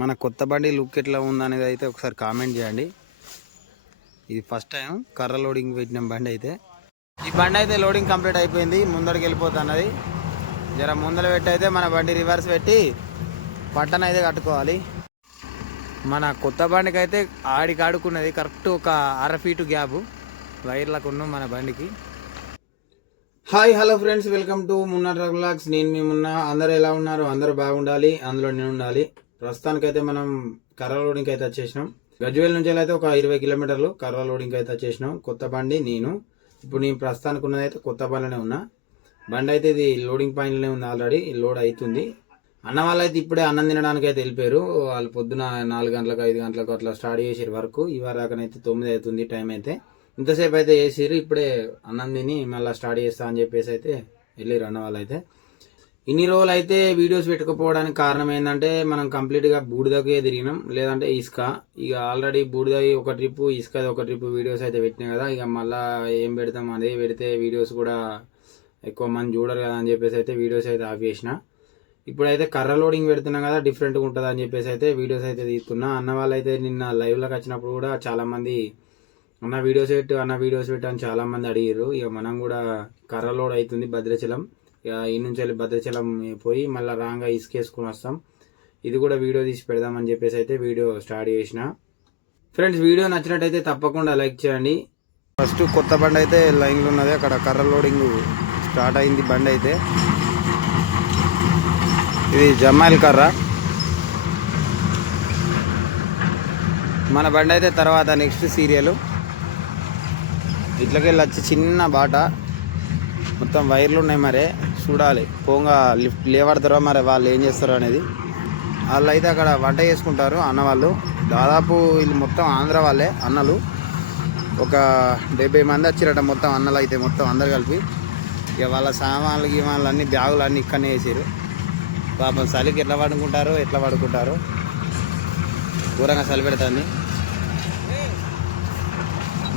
మన కొత్త బండి లుక్ ఎట్లా ఉందనేది అయితే ఒకసారి కామెంట్ చేయండి. ఇది ఫస్ట్ టైం కర్ర లోడింగ్ పెట్టిన బండి అయితే. ఈ బండి అయితే లోడింగ్ కంప్లీట్ అయిపోయింది. ముందడికి వెళ్ళిపోతున్నది జర ముందర పెట్టి అయితే మన బండి రివర్స్ పెట్టి పట్టణ అయితే కట్టుకోవాలి. మన కొత్త బండికి అయితే ఆడికి ఆడుకున్నది కరెక్ట్ ఒక అర ఫీటు గ్యాప్ వైర్లకు ఉన్నాం మన బండికి. Hi hello friends. Welcome to Munna రగ్లాక్స్ నేను మీ మున్నా. అందరు ఎలా ఉన్నారు? అందరూ బాగుండాలి. అందులో నేను ఉండాలి. ప్రస్తుతానికైతే మనం కర్ర లోడింగ్కి అయితే వచ్చేసినాం. గజ్వేల్ నుంచి అయితే ఒక ఇరవై కిలోమీటర్లు కర్ర లోడింగ్కి అయితే వచ్చేసినాం. కొత్త బండి నేను. ఇప్పుడు నేను ప్రస్తుతానికి ఉన్నది అయితే కొత్త బండిలోనే ఉన్నా. బండి అయితే ఇది లోడింగ్ పాయింట్లోనే ఉంది ఆల్రెడీ. లోడ్ అవుతుంది. అన్న వాళ్ళు అయితే ఇప్పుడే అన్నం తినడానికి అయితే వెళ్ళిపోయారు. వాళ్ళు పొద్దున నాలుగు గంటలకు ఐదు గంటలకు అట్లా స్టార్ట్ చేసారు వరకు. ఇవాళ దాకానైతే తొమ్మిది అవుతుంది టైం అయితే. ఇంతసేపు అయితే వేసిర్రు ఇప్పుడే అన్నం తిని మళ్ళీ స్టార్ట్ చేస్తా అని చెప్పేసి అయితే వెళ్ళిర్రు అన్న వాళ్ళు అయితే ఇన్ని రోజులు అయితే వీడియోస్ పెట్టుకోపోవడానికి కారణం ఏంటంటే మనం కంప్లీట్గా బూడిదకే తిరిగినాం. లేదంటే ఇసుక. ఇక ఆల్రెడీ బూడిదకి ఒక ట్రిప్ ఇసుక ఒక ట్రిప్ వీడియోస్ అయితే పెట్టినాం కదా ఇక మళ్ళీ ఏం పెడతాం అదే పెడితే వీడియోస్ కూడా ఎక్కువ మంది చూడరు కదా అని చెప్పేసి అయితే వీడియోస్ అయితే ఆఫ్ చేసిన. ఇప్పుడైతే కర్ర లోడింగ్ పెడుతున్నాం కదా డిఫరెంట్గా ఉంటుంది అని చెప్పేసి అయితే వీడియోస్ అయితే తీస్తున్నా. అన్న వాళ్ళు అయితే నిన్న లైవ్లోకి వచ్చినప్పుడు కూడా చాలామంది అన్న వీడియోస్ పెట్టు అన్న వీడియోస్ పెట్టు అని చాలామంది అడిగారు ఇక మనం కూడా కర్ర లోడ్ అవుతుంది భద్రాచలం. ఈ నుంచి వెళ్ళి భద్రాచలం పోయి మళ్ళీ రాంగా ఇసుకేసుకుని వస్తాం. ఇది కూడా వీడియో తీసి పెడదామని చెప్పేసి అయితే వీడియో స్టార్ట్ చేసిన. ఫ్రెండ్స్ వీడియో నచ్చినట్టయితే తప్పకుండా లైక్ చేయండి. ఫస్ట్ కొత్త బండి అయితే లైన్లో ఉన్నది. అక్కడ కర్ర లోడింగ్ స్టార్ట్ అయింది బండి అయితే. ఇది జమ్మాయిల్ కర్ర. మన బండి అయితే తర్వాత నెక్స్ట్ సీరియల్. ఇట్లకెళ్ళి వచ్చి చిన్న బాట. మొత్తం వైర్లు ఉన్నాయి మరే. చూడాలి. పోగా లిఫ్ట్ లేవడతారో మరి వాళ్ళు ఏం చేస్తారో అనేది. వాళ్ళు అయితే అక్కడ వంట చేసుకుంటారు అన్న వాళ్ళు. దాదాపు వీళ్ళు మొత్తం ఆంధ్ర వాళ్ళే అన్నలు. ఒక డెబ్బై మంది వచ్చిరట మొత్తం అన్నలు అయితే మొత్తం అందరు కలిపి. ఇక వాళ్ళ సామాన్లు గీమాన్లు అన్ని బ్యాగులు అన్నీ ఇక్కడనే వేసారు పాపం చలికి ఎట్లా పడుకుంటారో ఎట్లా పడుకుంటారో. ఘోరంగా చలి పెడుతుంది.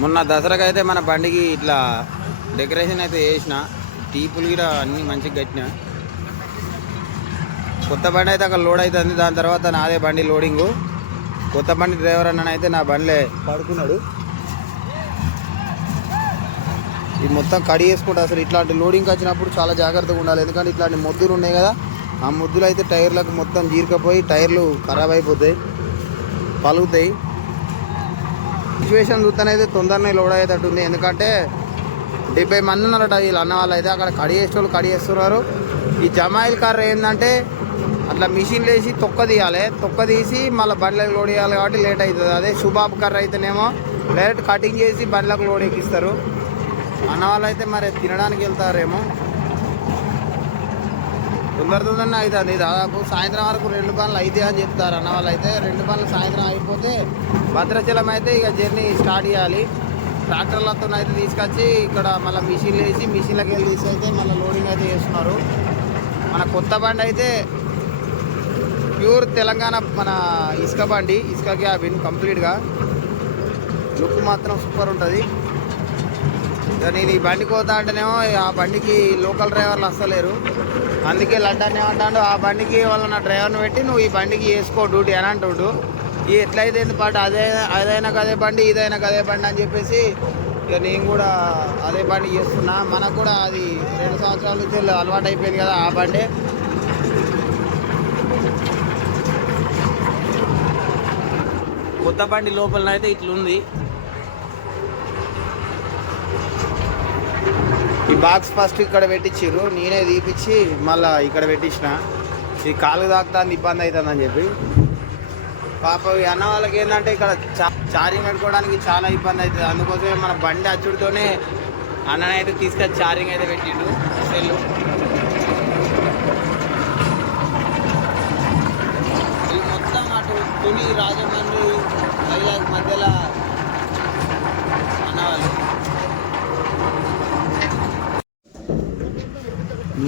మొన్న దసరాకి అయితే మన బండికి ఇట్లా డెకరేషన్ అయితే చేసిన. టీపులు కూడా అన్నీ మంచిగా కట్టిన. కొత్త బండి అయితే అక్కడ లోడ్ అవుతుంది దాని తర్వాత నాదే బండి లోడింగు కొత్త బండి డ్రైవర్ అన్న అయితే నా బండిలే పడుకున్నాడు. ఇది మొత్తం కడి వేసుకుంటా అసలు ఇట్లాంటి లోడింగ్కి వచ్చినప్పుడు చాలా జాగ్రత్తగా ఉండాలి. ఎందుకంటే ఇట్లాంటి ముద్దులు ఉన్నాయి కదా ఆ ముద్దులు అయితే టైర్లకు మొత్తం జీరకపోయి టైర్లు ఖరాబ్ అయిపోతాయి పలుగుతాయి సిచ్యువేషన్ చూస్తేనైతే తొందరనే లోడ్ అయ్యేటట్టు ఉంది ఎందుకంటే డెబ్బై మంది ఉన్నారట వీళ్ళు అన్న వాళ్ళు అయితే అక్కడ కడి చేసేవాళ్ళు కడి చేస్తున్నారు. ఈ జమాయిల్ కర్ర ఏంటంటే అట్లా మిషన్లు వేసి తొక్క తీయాలి. తొక్క తీసి మళ్ళీ బండ్లకు లోడ్ చేయాలి కాబట్టి లేట్ అవుతుంది. అదే సుబాబ్ కర్ర అయితేనేమో డైరెక్ట్ కటింగ్ చేసి బండ్లకు లోడ్ ఎక్కిస్తారు. అన్న వాళ్ళు అయితే మరి తినడానికి వెళ్తారేమో. తొందర తొందరనే అవుతుంది. దాదాపు సాయంత్రం వరకు రెండు పనులు అయితే అని చెప్తారు అన్న వాళ్ళు అయితే రెండు పనులు సాయంత్రం అయిపోతే భద్రాచలం అయితే ఇక జర్నీ స్టార్ట్ చేయాలి. ట్రాక్టర్లతో అయితే తీసుకొచ్చి ఇక్కడ మళ్ళీ మిషన్లు వేసి మిషన్లకు వెళ్ళి తీసుకైతే మళ్ళీ లోడింగ్ అయితే చేస్తున్నారు. మన కొత్త బండి అయితే ప్యూర్ తెలంగాణ మన ఇసుక బండి ఇసుక క్యాబిన్ కంప్లీట్గా లుక్ మాత్రం సూపర్ ఉంటుంది. నేను ఈ బండి పోతా అంటేనేమో ఆ బండికి లోకల్ డ్రైవర్లు వస్తలేరు అందుకే లడ్డాన్ని ఏమంటాడు ఆ బండికి వాళ్ళ నా డ్రైవర్ని పెట్టి నువ్వు ఈ బండికి వేసుకో డ్యూటీ అని అంటుడు. ఈ ఎట్లయితే పాటు అదే అదైనా అదే బండి ఇదైనా అదే బండి అని చెప్పేసి ఇక నేను కూడా అదే బండి చేస్తున్నా. మనకు కూడా అది రెండు సంవత్సరాల నుంచి అలవాటు అయిపోయింది కదా ఆ బండి. కొత్త బండి లోపల అయితే ఇట్లుంది. ఈ బాక్స్ ఫస్ట్ ఇక్కడ పెట్టించిర్రు నేనే తీపిచ్చి మళ్ళా ఇక్కడ పెట్టించిన. ఈ కాలు తాకుతా ఇబ్బంది అవుతుందని చెప్పి. పాప ఈ అన్న వాళ్ళకి ఏంటంటే ఇక్కడ చా- చార్జింగ్ పెట్టుకోవడానికి చాలా ఇబ్బంది అవుతుంది. అందుకోసమే మన బండి అచ్చుడితోనే అన్ననైతే తీసుకొచ్చి చార్జింగ్ అయితే పెట్టిండు. సెల్లు ఇది మొత్తం అటు తుని రాజమండ్రి వైజాగ్ మధ్యలో అన్నవాళ్ళు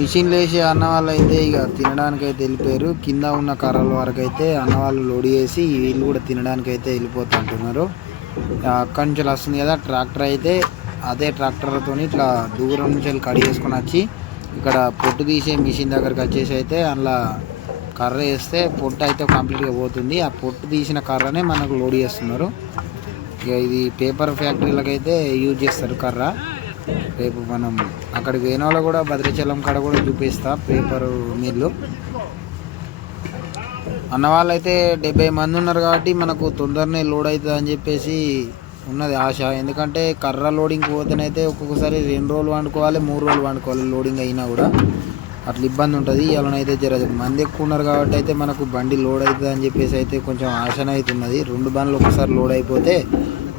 మిషన్లు వేసి అన్న వాళ్ళు అయితే ఇక తినడానికి అయితే వెళ్ళిపోయారు. కింద ఉన్న కర్రల వరకు అయితే అన్న వాళ్ళు లోడ్ చేసి వీళ్ళు కూడా తినడానికి అయితే వెళ్ళిపోతుంటున్నారు అక్కడి నుంచి వస్తుంది కదా ట్రాక్టర్ అయితే అదే ట్రాక్టర్తో ఇట్లా దూరం నుంచి వెళ్ళి కడి చేసుకొని వచ్చి ఇక్కడ పొట్టు తీసే మిషన్ దగ్గరకు వచ్చేసి అయితే అందులో కర్ర వేస్తే పొట్టు అయితే కంప్లీట్గా పోతుంది. ఆ పొట్టు తీసిన కర్రనే మనకు లోడ్ చేస్తున్నారు. ఇక ఇది పేపర్ ఫ్యాక్టరీలకైతే యూజ్ చేస్తారు కర్ర. రేపు మనం అక్కడికి పోయిన వాళ్ళు కూడా భద్రాచలం కాడ కూడా చూపిస్తా పేపర్ మిల్లు అన్న వాళ్ళైతే డెబ్బై మంది ఉన్నారు కాబట్టి మనకు తొందరనే లోడ్ అవుతుంది అని చెప్పేసి ఉన్నది ఆశ. ఎందుకంటే కర్ర లోడింగ్ పోతేనైతే ఒక్కొక్కసారి రెండు రోజులు వండుకోవాలి మూడు రోజులు వండుకోవాలి లోడింగ్ అయినా కూడా. అట్లా ఇబ్బంది ఉంటుంది. ఇవాళనైతే జర మంది ఎక్కువ ఉన్నారు కాబట్టి అయితే మనకు బండి లోడ్ అవుతుంది అని చెప్పేసి అయితే కొంచెం ఆశన అవుతున్నది. రెండు బండ్లు ఒకసారి లోడ్ అయిపోతే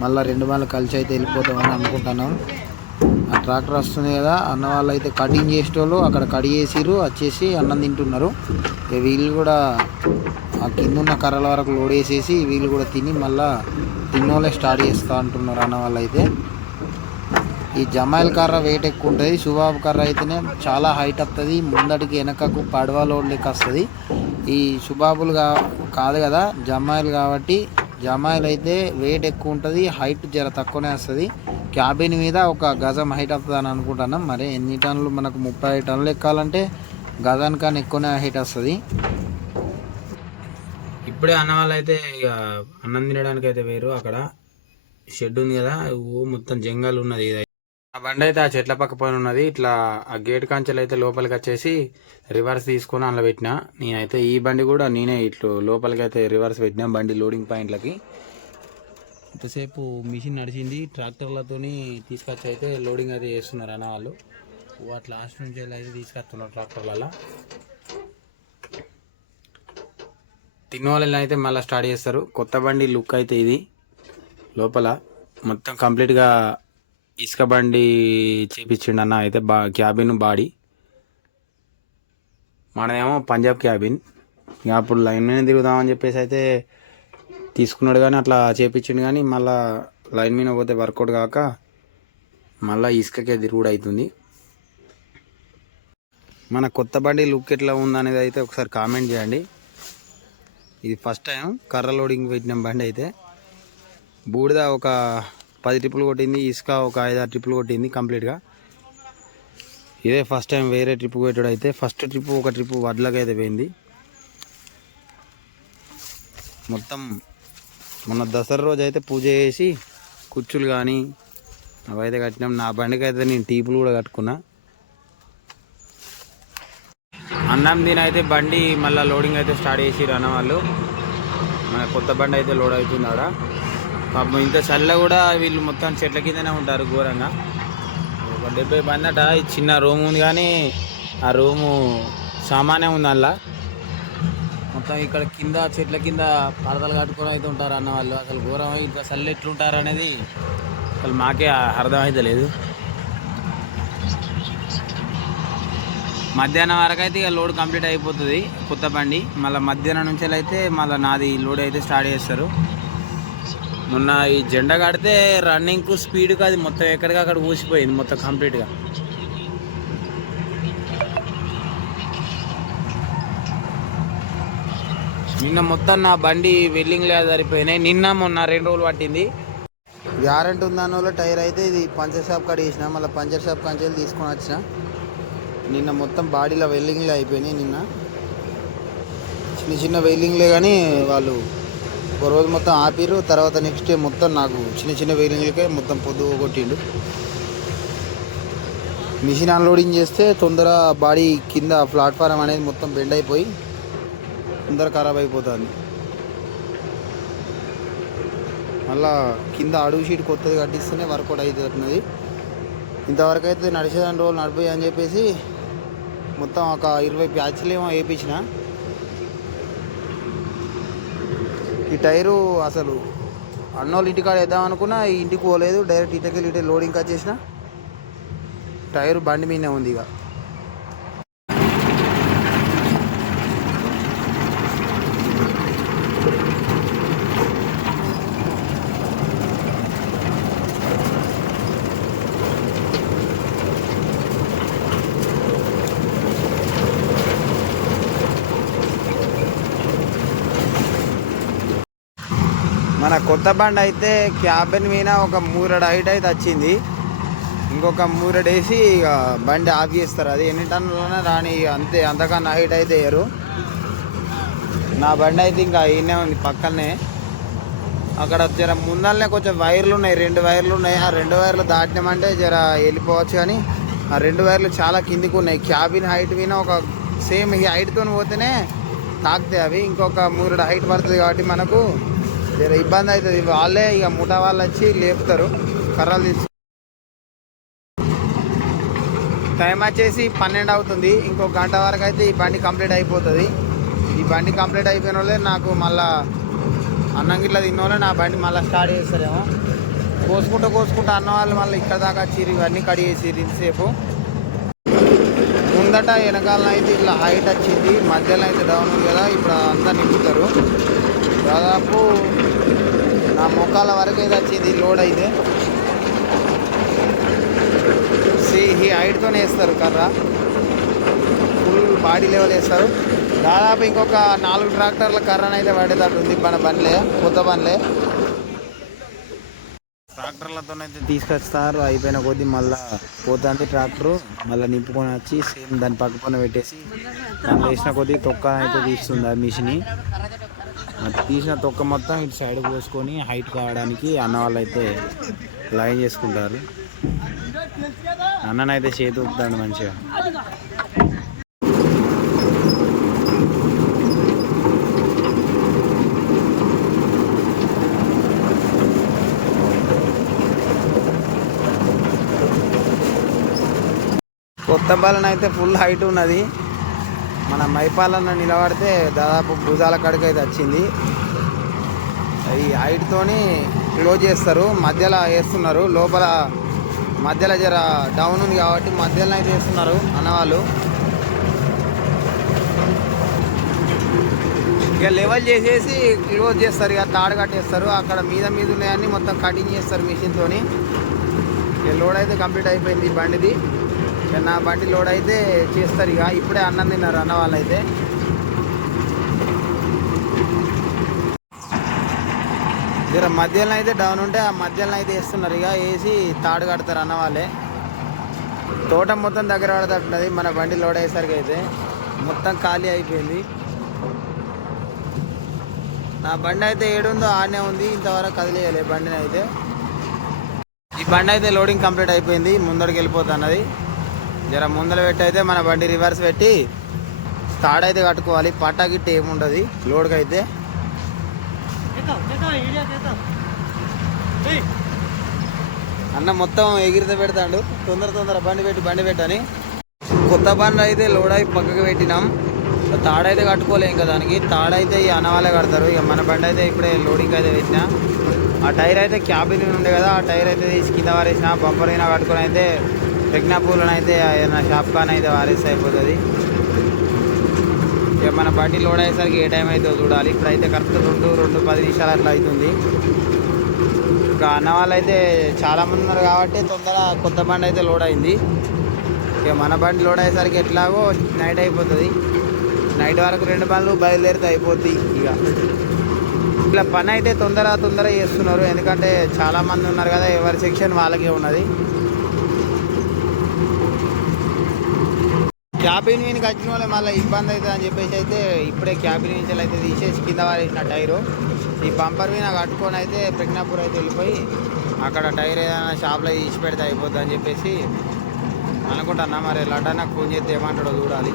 మళ్ళీ రెండు బండ్లు కలిసి అయితే వెళ్ళిపోతామని అనుకుంటున్నాం. ట్రాక్టర్ వస్తుంది కదా అన్న వాళ్ళు అయితే కటింగ్ చేసేటోళ్ళు అక్కడ కట్ చేసిరు వచ్చేసి అన్నం తింటున్నారు. ఇక వీళ్ళు కూడా ఆ కింద ఉన్న కర్రల వరకు లోడ్ వేసేసి వీళ్ళు కూడా తిని మళ్ళా తిన్నోళ్ళే స్టార్ట్ చేస్తా అంటున్నారు అన్న వాళ్ళు అయితే ఈ జమాయిల్ కర్ర వెయిట్ ఎక్కువ ఉంటుంది సుబాబు కర్ర అయితేనే చాలా హైట్ వస్తుంది ముందటికి వెనకకు పడవ లోడ్ లెక్క వస్తుంది. ఈ సుబాబులు కా కాదు కదా జమాయిలు కాబట్టి జమాయిల్ అయితే వెయిట్ ఎక్కువ ఉంటుంది హైట్ జర తక్కువనే వస్తుంది. క్యాబిన్ మీద ఒక గజం హైట్ వస్తుంది అని అనుకుంటున్నాం. మరి ఎన్ని టన్నులు మనకు ముప్పై టన్నులు ఎక్కాలంటే గజానికన్నా ఎక్కువనే హైట్ వస్తుంది. ఇప్పుడే అన్న వాళ్ళు అయితే ఇక అన్నం తినడానికి అయితే వేరు అక్కడ. షెడ్ ఉంది కదా ఓ మొత్తం జంగాలు ఉన్నది ఆ బండి అయితే ఆ చెట్ల పక్క పైన ఉన్నది. ఇట్లా ఆ గేట్ కంచెలు అయితే లోపలికి వచ్చేసి రివర్స్ తీసుకొని అందులో పెట్టిన. నేనైతే ఈ బండి కూడా నేనే ఇట్లు లోపలికి అయితే రివర్స్ పెట్టినా బండి లోడింగ్ పాయింట్లకి. ఇంతసేపు మిషన్ నడిచింది. ట్రాక్టర్లతోని తీసుకొచ్చి అయితే లోడింగ్ అయితే చేస్తున్నారు అన్న వాళ్ళు. అట్లా లాస్ట్ నుంచి వెళ్ళి అయితే తీసుకొస్తున్నారు ట్రాక్టర్లలో. తిన్న వాళ్ళని అయితే మళ్ళీ స్టార్ట్ చేస్తారు. కొత్త బండి లుక్ అయితే ఇది. లోపల మొత్తం కంప్లీట్గా ఇసుక బండి చేపించిండు అన్న అయితే బా క్యాబిన్ బాడీ. మనదేమో పంజాబ్ క్యాబిన్. ఇక అప్పుడు లైన్ మీద దిగుదామని చెప్పేసి అయితే తీసుకున్నాడు కానీ అట్లా చేపించిండు కానీ మళ్ళా లైన్ మీద పోతే వర్కౌట్ కాక మళ్ళీ ఇసుకకే తిరుగుడు అవుతుంది మన కొత్త బండి లుక్ ఎట్లా ఉందనేది అయితే ఒకసారి కామెంట్ చేయండి. ఇది ఫస్ట్ టైం కర్ర లోడింగ్ పెట్టిన బండి అయితే. బూడిద ఒక పది ట్రిప్పులు కొట్టింది ఇసుక ఒక ఐదారు ట్రిప్పులు కొట్టింది కంప్లీట్గా. ఇదే ఫస్ట్ టైం వేరే ట్రిప్ కొట్టాడు అయితే ఫస్ట్ ట్రిప్ ఒక ట్రిప్ వడ్లకి అయితే పోయింది. మొత్తం మొన్న దసరా రోజు అయితే పూజ చేసి కుర్చీలు కానీ అవైతే కట్టినాం. నా బండికి అయితే నేను టీపులు కూడా కట్టుకున్నా. అన్నం దీని అయితే బండి మళ్ళీ లోడింగ్ అయితే స్టార్ట్ చేసి అన్న వాళ్ళు. మన కొత్త బండి అయితే లోడ్ అవుతుంది ఆడ. పాపం ఇంత చల్ల కూడా వీళ్ళు మొత్తం చెట్ల కిందనే ఉంటారు ఘోరంగా. ఒక డెబ్బై మంది అట చిన్న రూమ్ ఉంది కానీ ఆ రూము సామానే ఉంది అందులో. మొత్తం ఇక్కడ కింద చెట్ల కింద పరదలు కట్టుకొని అయితే ఉంటారు అన్న వాళ్ళు. అసలు ఘోరం ఇంత చల్ల ఎట్లుంటారు అనేది అసలు మాకే అర్థం అయితే లేదు మధ్యాహ్నం వరకు అయితే ఇక లోడ్ కంప్లీట్ అయిపోతుంది కొత్త బండి. మళ్ళీ మధ్యాహ్నం నుంచి అయితే మళ్ళీ నాది లోడ్ అయితే స్టార్ట్ చేస్తారు. మొన్న ఈ జెండా కడితే రన్నింగ్కు స్పీడ్కి అది మొత్తం ఎక్కడికి అక్కడ ఊసిపోయింది మొత్తం కంప్లీట్గా నిన్న మొత్తం నా బండి వెల్లింగ్ లేదు సరిపోయినాయి. నిన్న మొన్న రెండు రోజులు పట్టింది. గ్యారెంటీ ఉందన్న టైర్ అయితే ఇది పంచర్ షాప్ కాడ వేసిన మళ్ళీ పంచర్ షాప్ కంచెలు తీసుకొని వచ్చిన. నిన్న మొత్తం బాడీలో వెల్లింగ్లే అయిపోయినాయి నిన్న. చిన్న చిన్న వెల్లింగ్లే కానీ వాళ్ళు ఒక రోజు మొత్తం ఆపిరు తర్వాత నెక్స్ట్ డే మొత్తం నాకు చిన్న చిన్న వెయిలింగ్లకే మొత్తం పొద్దు కొట్టిండు. మిషన్ అన్లోడింగ్ చేస్తే తొందర బాడీ కింద ప్లాట్ఫారం అనేది మొత్తం బెండ్ అయిపోయి తొందర ఖరాబ్ అయిపోతుంది. మళ్ళా కింద అడుగు షీట్ కొత్తది కట్టిస్తేనే వర్కౌట్ అవుతున్నది ఇంతవరకు అయితే నడిచేదాని రోజులు నడిపోయి అని చెప్పేసి మొత్తం ఒక ఇరవై ప్యాచ్లు ఏమో వేయించిన ఈ టైరు అసలు అన్నోళ్ళు ఇంటికాడ వేద్దాం అనుకున్నా ఈ ఇంటికి పోలేదు. డైరెక్ట్ ఇటకెళ్ళి ఇటే లోడింగ్ వచ్చేసిన టైరు బండి మీదనే ఉంది ఇక. మన కొత్త బండి అయితే క్యాబిన్ మీద ఒక మూరడు హైట్ అయితే వచ్చింది. ఇంకొక మూరడు వేసి ఇక బండి ఆఫ్ చేస్తారు. అది ఎన్ని టన్నులైనా రాని ఇక అంతే అంతకన్నా హైట్ అయితే వేయరు. నా బండి అయితే ఇంకా ఈయనే ఉంది పక్కనే. అక్కడ జర ముందరనే కొంచెం వైర్లు ఉన్నాయి రెండు వైర్లు ఉన్నాయి. ఆ రెండు వైర్లు దాటినామంటే జర వెళ్ళిపోవచ్చు కానీ ఆ రెండు వైర్లు చాలా కిందికి ఉన్నాయి. క్యాబిన్ హైట్ విన ఒక సేమ్ ఈ హైట్తో పోతేనే తాకుతాయి అవి. ఇంకొక మూడు హైట్ పడుతుంది కాబట్టి మనకు జర ఇబ్బంది అవుతుంది. వాళ్ళే ఇక ముఠా వాళ్ళు వచ్చి లేపుతారు. కర్రలు తీసి. టైం వచ్చేసి పన్నెండు అవుతుంది. ఇంకో గంట వరకు అయితే ఈ బండి కంప్లీట్ అయిపోతుంది. ఈ బండి కంప్లీట్ అయిపోయిన వాళ్ళే నాకు మళ్ళా అన్నం గిట్ల తిన్న వాళ్ళే నా బండి మళ్ళీ స్టార్ట్ చేస్తారేమో. కోసుకుంటూ కోసుకుంటూ అన్న వాళ్ళు మళ్ళీ ఇక్కడ దాకా చీరి ఇవన్నీ కడిగేసి ఇంతసేపు. ముందట వెనకాలనైతే అయితే ఇట్లా హైట్ వచ్చింది. మధ్యలో అయితే డౌన్ ఉంది కదా. ఇప్పుడు అంతా నింపుతారు. దాదాపు నా మొక్కల వరకు అయితే వచ్చింది లోడ్ అయితే. సి ఈ హైట్తోనే వేస్తారు కర్ర. ఫుల్ బాడీ లెవెల్ వేస్తారు. దాదాపు ఇంకొక నాలుగు ట్రాక్టర్ల కర్రను అయితే పడేటట్టు ఉంది మన బండ్లే కొత్త బండ్లే. ట్రాక్టర్లతోనైతే తీసుకొస్తారు అయిపోయిన కొద్దీ మళ్ళీ పోతుంది ట్రాక్టరు. మళ్ళీ నింపుకొని వచ్చి సేమ్ దాని పక్క పక్కన పెట్టేసి దాన్ని వేసిన కొద్దీ తొక్క అయితే తీస్తుంది ఆ మిషన్. తీసిన తొక్క మొత్తం ఇటు సైడ్ పోసుకొని హైట్ కావడానికి అన్న వాళ్ళు అయితే లైన్ చేసుకుంటారు. అన్ననైతే చేతి ఊపుతాడు మంచిగా. కొత్త బాలన అయితే ఫుల్ హైట్ ఉన్నది. మన మైపాలన్న నిలబడితే దాదాపు భుజాల కడక అయితే వచ్చింది ఈ హైట్తోని క్లోజ్ చేస్తారు. మధ్యలో వేస్తున్నారు. లోపల మధ్యలో జర డౌన్ ఉంది కాబట్టి మధ్యలో అయితే వేస్తున్నారు అన్నవాళ్ళు. ఇక లెవెల్ చేసేసి క్లోజ్ చేస్తారు. ఇక తాడు కట్టేస్తారు. అక్కడ మీద మీద ఉన్నాయన్నీ మొత్తం కటింగ్ చేస్తారు మిషన్తోని ఇక లోడ్ అయితే కంప్లీట్ అయిపోయింది బండిది. నా బండి లోడ్ అయితే చేస్తారు ఇక. ఇప్పుడే అన్నం తిన్నారు అన్న వాళ్ళు అయితే జర మధ్యలో అయితే డౌన్ ఉంటే ఆ మధ్యలో అయితే వేస్తున్నారు ఇక. వేసి తాడు కడతారు అన్న వాళ్ళే. తోట మొత్తం దగ్గర పడతట్టున్నది మన బండి లోడ్ అయ్యేసరికి అయితే. మొత్తం ఖాళీ అయిపోయింది. నా బండి అయితే ఏడుందో ఆడనే ఉంది. ఇంతవరకు కదిలేయలే బండిని అయితే. ఈ బండి అయితే లోడింగ్ కంప్లీట్ అయిపోయింది. ముందరికి వెళ్ళిపోతున్నది జర ముందర పెట్టి అయితే మన బండి రివర్స్ పెట్టి తాడైతే కట్టుకోవాలి. పట్టా గిట్ట ఏముండదు. లోడ్కి అయితే. అన్న మొత్తం ఎగిరితే పెడతాడు. తొందర తొందర బండి పెట్టి బండి పెట్టని. కొత్త బండి అయితే లోడ్ అయి పక్కకి పెట్టినాం. తాడైతే కట్టుకోలేం ఇంకా దానికి. తాడైతే ఈ అనవాలే కడతారు. ఇక మన బండి అయితే ఇప్పుడే లోడింగ్ అయితే పెట్టినా. ఆ టైర్ అయితే క్యాబిన్ ఉండే కదా ఆ టైర్ అయితే తీసి కింద వారేసిన బంపర్ అయినా కట్టుకొని అయితే ప్రజ్ఞాపూలను అయితే ఏదైనా షాప్ కానీ అయితే వారేస్తే అయిపోతుంది. ఇక మన బండి లోడ్ అయ్యేసరికి ఏ టైం అయితే చూడాలి. ఇప్పుడైతే కరెక్ట్ రెండు రెండు పది నిమిషాలు అట్లా అవుతుంది. ఇంకా అన్న వాళ్ళు అయితే చాలామంది ఉన్నారు కాబట్టి తొందర కొత్త బండి అయితే లోడ్ అయింది. ఇక మన బండి లోడ్ అయ్యేసరికి ఎట్లాగో నైట్ అయిపోతుంది. నైట్ వరకు రెండు బండ్లు బయలుదేరితే అయిపోతాయి ఇక. ఇట్లా పని అయితే తొందర తొందర చేస్తున్నారు. ఎందుకంటే చాలామంది ఉన్నారు కదా ఎవరి సెక్షన్ వాళ్ళకే ఉన్నది. క్యాబిన్ వీనికి వచ్చిన వాళ్ళే మళ్ళీ ఇబ్బంది అవుతుంది అని చెప్పేసి అయితే ఇప్పుడే క్యాబిన్ నుంచి అయితే తీసేసి కింద వారేసిన టైరు. ఈ బంపర్ మీద కట్టుకొని అయితే ప్రజ్ఞాపూర్ అయితే వెళ్ళిపోయి అక్కడ టైర్ ఏదైనా షాప్లో తీసి పెడితే అయిపోద్ది అని చెప్పేసి అనుకుంటున్నా. మరి లడ్డా ఫోన్ చేస్తే ఏమంటాడో చూడాలి.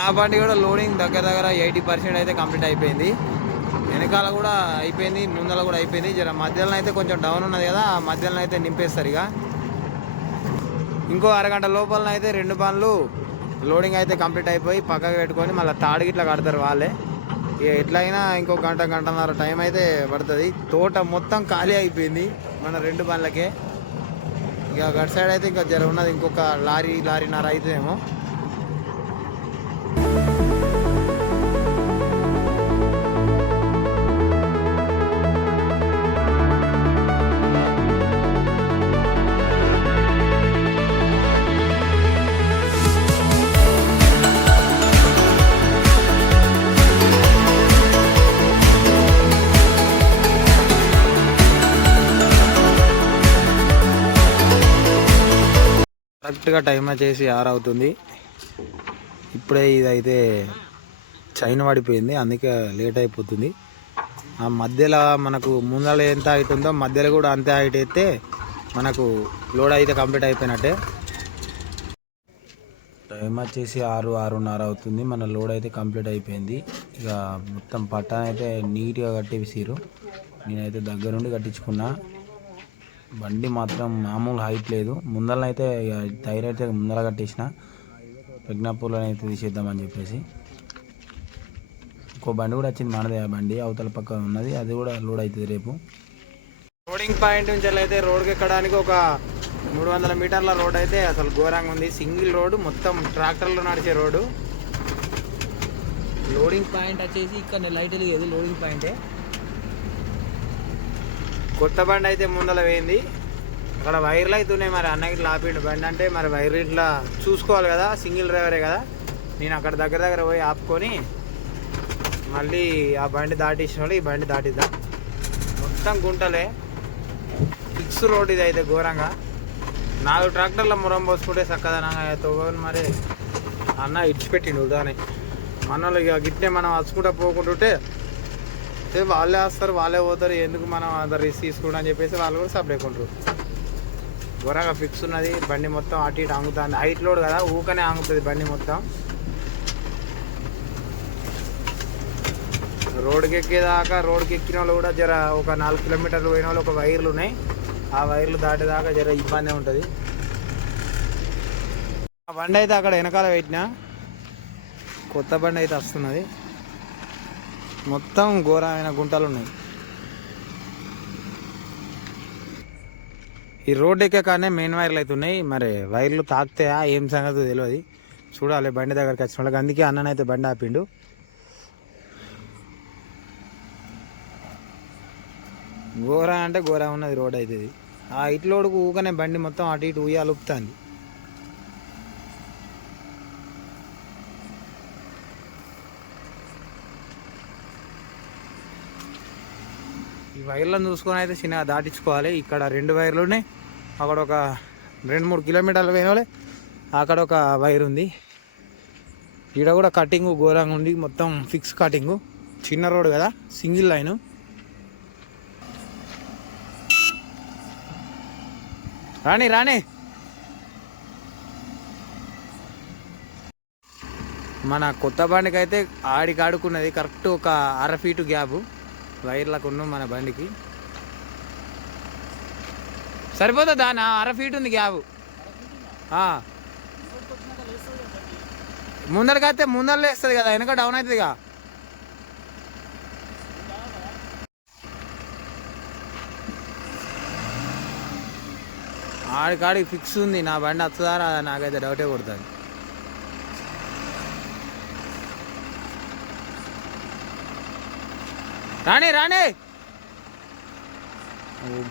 నా బండి కూడా లోడింగ్ దగ్గర దగ్గర ఎయిటీ పర్సెంట్ అయితే కంప్లీట్ అయిపోయింది. వెనకాల కూడా అయిపోయింది ముందర కూడా అయిపోయింది. జర మధ్యలో అయితే కొంచెం డౌన్ ఉన్నది కదా ఆ మధ్యలో అయితే నింపేస్తారు ఇక. ఇంకో అరగంట లోపల అయితే రెండు పనులు లోడింగ్ అయితే కంప్లీట్ అయిపోయి పక్కకు పెట్టుకొని మళ్ళీ తాడు గిట్లా కడతారు వాళ్ళే. ఇక ఎట్లయినా ఇంకో గంట గంటన్నర టైం అయితే పడుతుంది. తోట మొత్తం ఖాళీ అయిపోయింది మన రెండు పనులకే ఇక గట్ సైడ్ అయితే ఇంకా జర ఉన్నది ఇంకొక లారీ లారీన్నర అవుతుందేమో కరెక్ట్గా టైం వచ్చేసి ఆరు అవుతుంది ఇప్పుడే ఇదైతే చైన్ పడిపోయింది అందుకే లేట్ అయిపోతుంది. ఆ మధ్యలో మనకు ముందర ఎంత హైట్ ఉందో మధ్యలో కూడా అంతే హైట్ అయితే మనకు లోడ్ అయితే కంప్లీట్ అయిపోయినట్టే. టైం వచ్చేసి ఆరు ఆరున్నర అవుతుంది. మన లోడ్ అయితే కంప్లీట్ అయిపోయింది. ఇక మొత్తం పట్టా అయితే నీట్గా కట్టేసిరు నేనైతే దగ్గరుండి కట్టించుకున్నా. బండి మాత్రం మామూలు హైట్ లేదు. ముందర అయితే ఇక టైర్ అయితే ముందర కట్టేసిన. ప్రజ్ఞాపూర్లో అయితే తీసేద్దామని చెప్పేసి. ఇంకో బండి కూడా వచ్చింది మనదే ఆ బండి. అవతల పక్క ఉన్నది. అది కూడా లోడ్ అవుతుంది రేపు. లోడింగ్ పాయింట్ నుంచి అయితే రోడ్కి ఎక్కడానికి ఒక మూడు వందల మీటర్ల రోడ్ అయితే అసలు ఘోరంగా ఉంది. సింగిల్ రోడ్ మొత్తం ట్రాక్టర్లో నడిచే రోడ్డు లోడింగ్ పాయింట్ వచ్చేసి ఇక్కడ లైట్ లేదు. లోడింగ్ పాయింటే కొత్త బండి అయితే ముందల పోయింది. అక్కడ వైర్లు అయితే ఉన్నాయి మరి అన్నకి ఇట్లా ఆపిండు. బండి అంటే మరి వైర్ ఇట్లా చూసుకోవాలి కదా సింగిల్ డ్రైవరే కదా. నేను అక్కడ దగ్గర దగ్గర పోయి ఆపుకొని మళ్ళీ ఆ బండి దాటించిన వాళ్ళు ఈ బండి దాటిద్దాం. మొత్తం గుంటలే. ఫిక్స్ రోడ్ ఇది అయితే ఘోరంగా. నాలుగు ట్రాక్టర్ల మురం పోసుకుంటే చక్కదనంగా తోగని మరి. అన్న ఇడిచిపెట్టిండు ఉదాని. మన వాళ్ళు ఇక గిట్నే మనం వచ్చుకుంటా పోకుంటుంటే వాళ్ళే వస్తారు వాళ్ళే పోతారు ఎందుకు మనం అంత రిస్క్ తీసుకుంటా అని చెప్పేసి వాళ్ళు కూడా సపరేట్ ఉంటారు. ఘోరంగా ఫిక్స్ ఉన్నది బండి మొత్తం అటు ఇటు ఆంగుతుంది. హైట్ లోడ్ కదా ఊకనే ఆంగుతుంది బండి మొత్తం. రోడ్కి ఎక్కేదాకా రోడ్కి ఎక్కిన వాళ్ళు కూడా జర ఒక నాలుగు కిలోమీటర్లు పోయిన వాళ్ళు ఒక వైర్లు ఉన్నాయి. ఆ వైర్లు దాటేదాకా జర ఇబ్బంది ఉంటుంది. ఆ బండి అయితే అక్కడ వెనకాల పెట్టిన. కొత్త బండి అయితే వస్తున్నది. మొత్తం ఘోరమైన గుంటలు ఉన్నాయి. ఈ రోడ్ ఎక్కే కానీ మెయిన్ వైర్లు అయితే ఉన్నాయి. మరి వైర్లు తాకుతాయా ఏం సంగతి తెలియదు చూడాలి బండి దగ్గరికి వచ్చిన వాళ్ళకి. అందుకే అన్ననైతే బండి ఆపిండు. ఘోర అంటే ఘోర ఉన్నది రోడ్ అవుతుంది ఆ ఇట్లోడుకు ఊకనే బండి మొత్తం అటు ఇటు ఉయ్యాలుపుతుంది వైర్లను చూసుకొని అయితే చిన్నగా దాటించుకోవాలి. ఇక్కడ రెండు వైర్లు ఉన్నాయి. అక్కడ ఒక రెండు మూడు కిలోమీటర్లు పోయిన అక్కడ ఒక వైర్ ఉంది. ఈడ కూడా కటింగ్ ఘోరంగా ఉంది. మొత్తం ఫిక్స్ కటింగు. చిన్న రోడ్ కదా. Single line. రాణి రాణి. మన కొత్త బండికి అయితే ఆడికి ఆడుకున్నది. కరెక్ట్ ఒక అర ఫీటు గ్యాపు. వైర్లకు ఉన్నాం మన బండికి. సరిపోతుందా? నా అర ఫీట్ ఉంది గ్యాప్ ముందరకి అయితే ముందరలో వేస్తుంది కదా వెనక డౌన్ అవుతుందిగా. ఆడికాడికి ఫిక్స్ ఉంది నా బండి వస్తుందా రాదా నాకైతే డౌటే కొడుతుంది. రాణి రాణి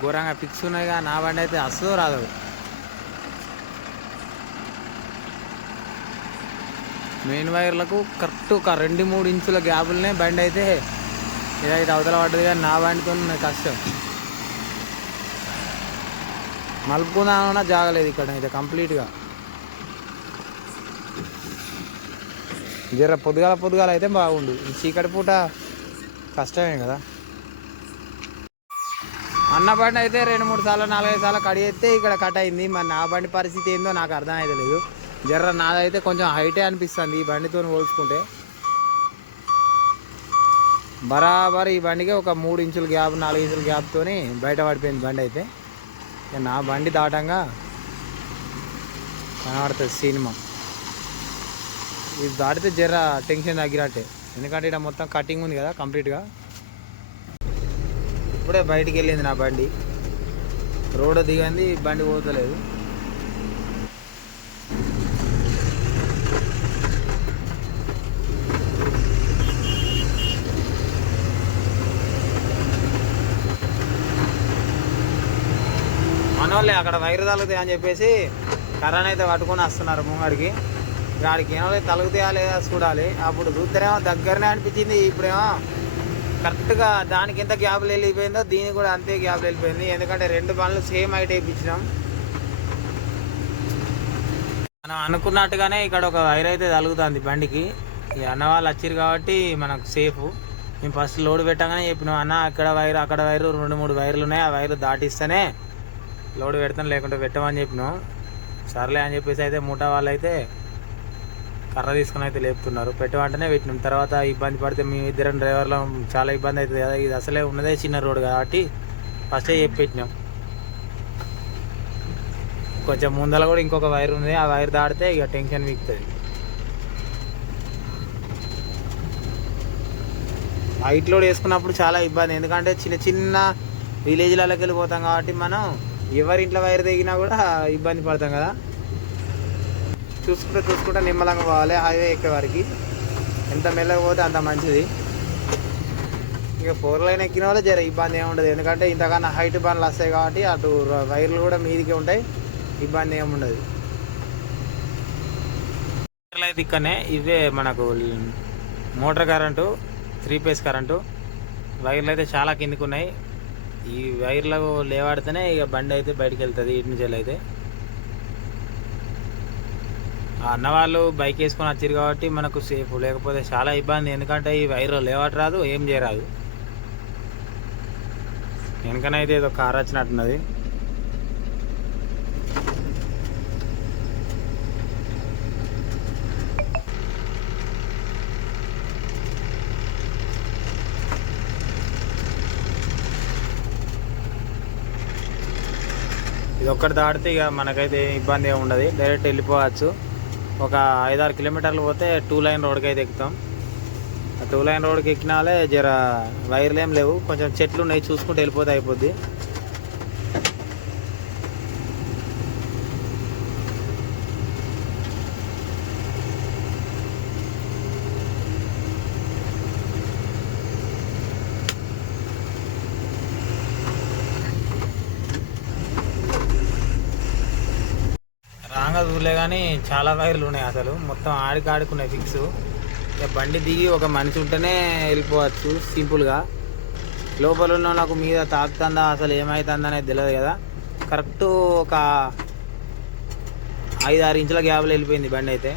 ఘోరంగా ఫిక్స్ ఉన్నాయిగా నా బండి అయితే అస్సలు రాదు. మెయిన్ వైర్లకు కరెక్ట్ ఒక రెండు మూడు ఇంచుల గ్యాపులనే బండి అయితే ఇదైతే అవతల పడ్డది కానీ నా బండితో కష్టం. మలుపుకుందామన్నా జాగలేదు ఇక్కడ అయితే కంప్లీట్గా జర పొద్దుగాల పొద్దుగాల అయితే బాగుండు. ఈ చీకటి పూట కష్టమే కదా. అన్న బండి అయితే రెండు మూడు సార్లు నాలుగైదు సార్లు కడిగితే ఇక్కడ కట్ అయింది. మరి నా బండి పరిస్థితి ఏందో నాకు అర్థం లేదు. జర్ర నాదైతే కొంచెం హైటే అనిపిస్తుంది ఈ బండితో పోల్చుకుంటే. బరాబర్ ఈ బండికి ఒక మూడు ఇంచుల గ్యాప్ నాలుగు ఇంచుల గ్యాప్తో బయట పడిపోయింది బండి అయితే. నా బండి దాటంగా కనబడుతుంది సినిమా. ఇది దాటితే జర టెన్షన్ తగ్గినట్టే. ఎందుకంటే ఇక్కడ మొత్తం కటింగ్ ఉంది కదా కంప్లీట్గా ఇప్పుడే బయటికి వెళ్ళింది నా బండి. రోడ్ దిగంది బండి పోతలేదు. మనోళ్ళే అక్కడ వైరు తలుగుతాయి అని చెప్పేసి కర్రనైతే అయితే పట్టుకొని వస్తున్నారు ముంగడికి. వాడికి ఏమో తలుగుతాయా లేదా చూడాలి. అప్పుడు చూస్తేనేమో దగ్గరనే అనిపించింది ఇప్పుడేమో కరెక్ట్గా దానికి ఎంత గ్యాప్లు వెళ్ళిపోయిందో దీనికి కూడా అంతే గ్యాప్లు వెళ్ళిపోయింది. ఎందుకంటే రెండు పనులు సేమ్ హైట్ వేయించినాం. మనం అనుకున్నట్టుగానే ఇక్కడ ఒక వైర్ అయితే తలుగుతుంది బండికి. ఈ అన్న వాళ్ళు వచ్చిరు కాబట్టి మనకు సేఫ్. మేము ఫస్ట్ లోడ్ పెట్టగానే చెప్పినాం అన్న అక్కడ వైర్ అక్కడ వైరు రెండు మూడు వైర్లు ఉన్నాయి. ఆ వైర్లు దాటిస్తేనే లోడ్ పెడతాను లేకుంటే పెట్టమని చెప్పినాం. సర్లే అని చెప్పేసి అయితే ముఠా వాళ్ళు అయితే కర్ర తీసుకుని అయితే లేపుతున్నారు. పెట్టమంటేనే పెట్టినాం. తర్వాత ఇబ్బంది పడితే మేము ఇద్దరం డ్రైవర్లో చాలా ఇబ్బంది అవుతుంది కదా. ఇది అసలే ఉన్నదే చిన్న రోడ్ కాబట్టి ఫస్టే చెప్పి పెట్టినాం కొంచెం ముందర కూడా ఇంకొక వైర్ ఉంది. ఆ వైర్ దాడితే ఇక టెన్షన్ వీక్తుంది. హైట్ లోడ్ వేసుకున్నప్పుడు చాలా ఇబ్బంది. ఎందుకంటే చిన్న చిన్న విలేజ్లలోకి వెళ్ళిపోతాం కాబట్టి మనం ఎవరి ఇంట్లో వైర్ తెగినా కూడా ఇబ్బంది పడతాం కదా. చూసుకుంటే చూసుకుంటే నిమ్మలంగా పోవాలి. హైవే ఎక్కే వారికి. ఎంత మెల్లగా పోతే అంత మంచిది. ఇక ఫోర్ లైన్ ఎక్కిన వాళ్ళు జర ఇబ్బంది ఏమి ఉండదు. ఎందుకంటే ఇంతకన్నా హైట్ బండ్లు వస్తాయి కాబట్టి అటు వైర్లు కూడా మీదికి ఉంటాయి. ఇబ్బంది ఏమి ఉండదు. అయితే ఇక్కడనే ఇవే మనకు motor current three phase current. వైర్లు అయితే చాలా కిందికి ఉన్నాయి. ఈ వైర్లు లేవాడితేనే ఇక బండి అయితే బయటికి వెళ్తుంది ఇటు నుంచి అయితే అన్నవాళ్ళు బైక్ వేసుకొని వచ్చారు కాబట్టి మనకు సేఫ్ లేకపోతే చాలా ఇబ్బంది. ఎందుకంటే ఈ వైర్ లేవట రాదు ఏం చేయరాదు. వెనకనైతే ఏదో కార్ వచ్చినట్టున్నది. ఇది ఒక్కటి దాటితే ఇక మనకైతే ఇబ్బంది ఏమి ఉండదు. డైరెక్ట్ వెళ్ళిపోవచ్చు. ఒక ఐదారు కిలోమీటర్లు పోతే టూ లైన్ రోడ్కి అయితే ఎక్కుతాం. ఆ టూ లైన్ రోడ్కి ఎక్కినాలే జర వైర్లు ఏం లేవు. కొంచెం చెట్లు ఉన్నాయి చూసుకుంటే వెళ్ళిపోతే అయిపోద్ది రాగా చూడలే కానీ చాలా వైర్లు ఉన్నాయి అసలు. మొత్తం ఆడికి ఆడుకున్నాయి ఫిక్స్ ఇక బండి దిగి ఒక మనిషి ఉంటేనే వెళ్ళిపోవచ్చు సింపుల్గా లోపల ఉన్న నాకు మీద తాకుతుందా అసలు ఏమవుతుందా అనేది తెలియదు కదా. కరెక్ట్ ఒక ఐదు ఆరు ఇంచుల గ్యాప్లో వెళ్ళిపోయింది బండి అయితే.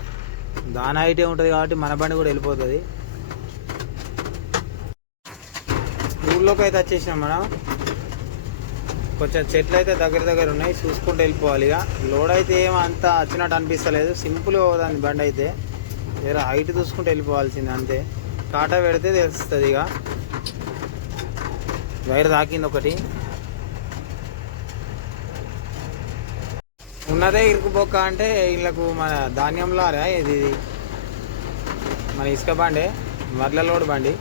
దాని హైటే ఉంటుంది కాబట్టి మన బండి కూడా వెళ్ళిపోతుంది. ఊళ్ళోకి అయితే వచ్చేసినాం మనం. కొంచెం చెట్లు అయితే దగ్గర దగ్గర ఉన్నాయి చూసుకుంటూ వెళ్ళిపోవాలి ఇక. లోడ్ అయితే ఏం అంత వచ్చినట్టు అనిపిస్తలేదు. సింపుల్గా పోతుంది బండి అయితే. వేరే హైట్ చూసుకుంటూ వెళ్ళిపోవాల్సింది అంతే. కాటా పెడితే తెలుస్తుంది ఇక. వైర్ తాకింది ఒకటి. ఉన్నదే ఇరుకుబొక్క అంటే వీళ్ళకు మన ధాన్యంలో అరే ఇది? మన ఇసుక బండే మర్ల లోడ్ బండి.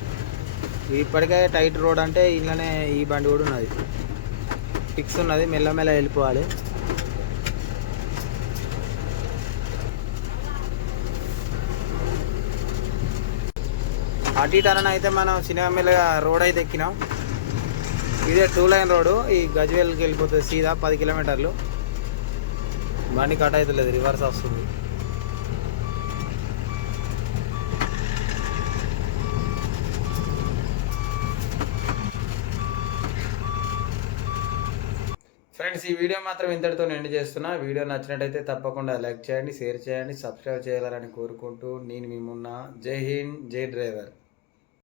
ఇప్పటికే టైట్ రోడ్ అంటే ఇళ్ళనే ఈ బండి కూడా ఉన్నది. ఫిక్స్ ఉన్నది మెల్లమెల్ల వెళ్ళిపోవాలి. అటు ఇటు అయితే మనం సినిమా రోడ్ అయితే ఎక్కినాం. ఇదే టూ లైన్ రోడ్డు ఈ గజ్వేల్కి వెళ్ళిపోతుంది సీదా పది కిలోమీటర్లు. బండి కట్ అవుతలేదు రివర్స్ వస్తుంది. ఫ్రెండ్స్ ఈ వీడియో మాత్రం ఇంతటితో ఎండ్ చేస్తున్నా. వీడియో నచ్చినట్టయితే తప్పకుండా లైక్ చేయండి షేర్ చేయండి సబ్స్క్రైబ్ చేయాలని కోరుకుంటూ నేను మీ జై హింద్ జై డ్రైవర్.